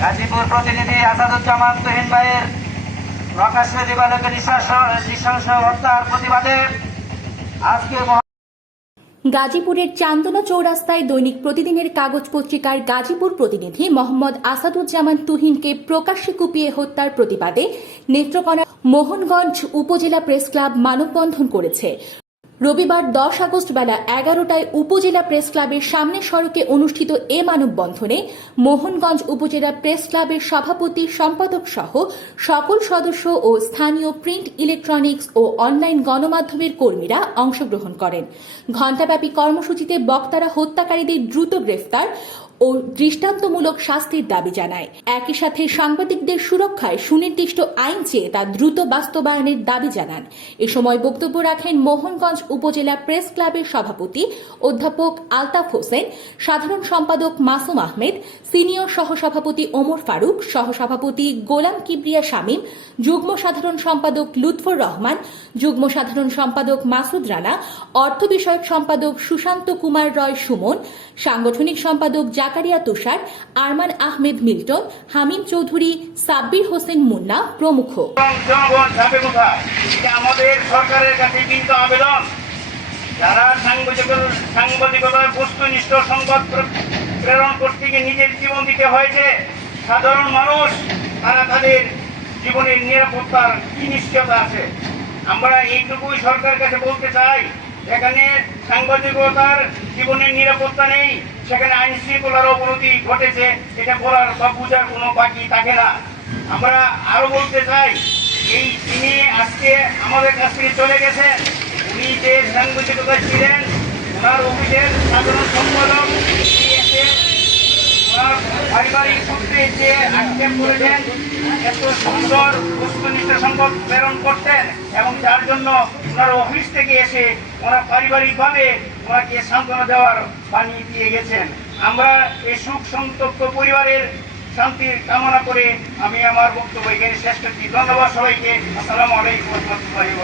গাজীপুর প্রতিনিধি আসাদুজ্জামান তুহিন ভাইয়ের প্রকাশ্যে দিবালোকে নৃশংস হত্যার প্রতিবাদে আজকে গাজীপুরের চান্দনা চৌরাস্তায় দৈনিক প্রতিদিনের কাগজ পত্রিকার গাজীপুর প্রতিনিধি মোহাম্মদ আসাদুজ্জামান তুহিনকে প্রকাশ্যে কুপিয়ে হত্যার প্রতিবাদে নেত্রকোনা মোহনগঞ্জ উপজেলা প্রেস ক্লাব মানববন্ধন করেছে। রবিবার দশ আগস্ট বেলা এগারোটায় উপজেলা প্রেস ক্লাবের সামনে সড়কে অনুষ্ঠিত এ মানববন্ধনে মোহনগঞ্জ উপজেলা প্রেস ক্লাবের সভাপতি, সম্পাদক সহ সকল সদস্য ও স্থানীয় প্রিন্ট ইলেকট্রনিক্স ও অনলাইন গণমাধ্যমের কর্মীরা অংশগ্রহণ করেন। ঘণ্টাব্যাপী কর্মসূচিতে বক্তারা হত্যাকারীদের দ্রুত গ্রেফতার ও দৃষ্টান্তমূলক শাস্তির দাবি জানায়। একই সাথে সাংবাদিকদের সুরক্ষায় সুনির্দিষ্ট আইন চেয়ে তা দ্রুত বাস্তবায়নের দাবি জানান। এ সময় বক্তব্য রাখেন মোহনগঞ্জ উপজেলা প্রেস ক্লাবের সভাপতি অধ্যাপক আলতাফ হোসেন, সাধারণ সম্পাদক মাসুম আহমেদ, সিনিয়র সহসভাপতি ওমর ফারুক, সহসভাপতি গোলাম কিবরিয়া শামীম, যুগ্ম সাধারণ সম্পাদক লুৎফর রহমান, যুগ্ম সাধারণ সম্পাদক মাসুদ রানা, অর্থ বিষয়ক সম্পাদক সুশান্ত কুমার রয় সুমন, সাংগঠনিক সম্পাদক জাকারিয়া তুষার, আরমান আহমেদ মিল্টন, হামিম চৌধুরী, সাব্বির হোসেন মুন্না প্রমুখ। আমাদের সরকারের কাছে কিন্তু আবেদন। যারা সাংবাদিক সাংবাদিকতার বস্তুনিষ্ঠ সংবাদ প্রেরণ করতে গিয়ে নিজের জীবন দিতে হয়েছে, সাধারণ মানুষ, তারা তাদের জীবনের নিরাপত্তার কি নিশ্চয়তা আছে? আমরা এইটুকুই সরকারের কাছে বলতে চাই, এখানে সাংবাদিকতার জীবনের নিরাপত্তা নেই। সেখানে আইন শৃঙ্খলার অবনতি ঘটেছে, এটা বলার বা বুঝার কোনো বাকি থাকে না। আমরা আরও বলতে চাই, এই তিনি আজকে আমাদের কাছ থেকে চলে গেছেন, উনি যে সাংবাদিকতা ছিলেন ওনার অফিসের সাধারণ সম্পাদক পারিবারিক সূত্রে যে এত সুন্দর বস্তুনিষ্ঠ সংবাদ প্রেরণ করতেন এবং যার জন্য ওনার অফিস থেকে এসে ওনার পারিবারিকভাবে ওনাকে সান্ত্বনা দেওয়ার বানিয়ে দিয়ে গেছেন। আমরা এই সুখ সন্তপ্ত পরিবারের শান্তির কামনা করে আমি আমার বক্তব্য এখানে শেষ করছি। ধন্যবাদ সবাইকে। আসসালামু আলাইকুম রহমতুল্লাহি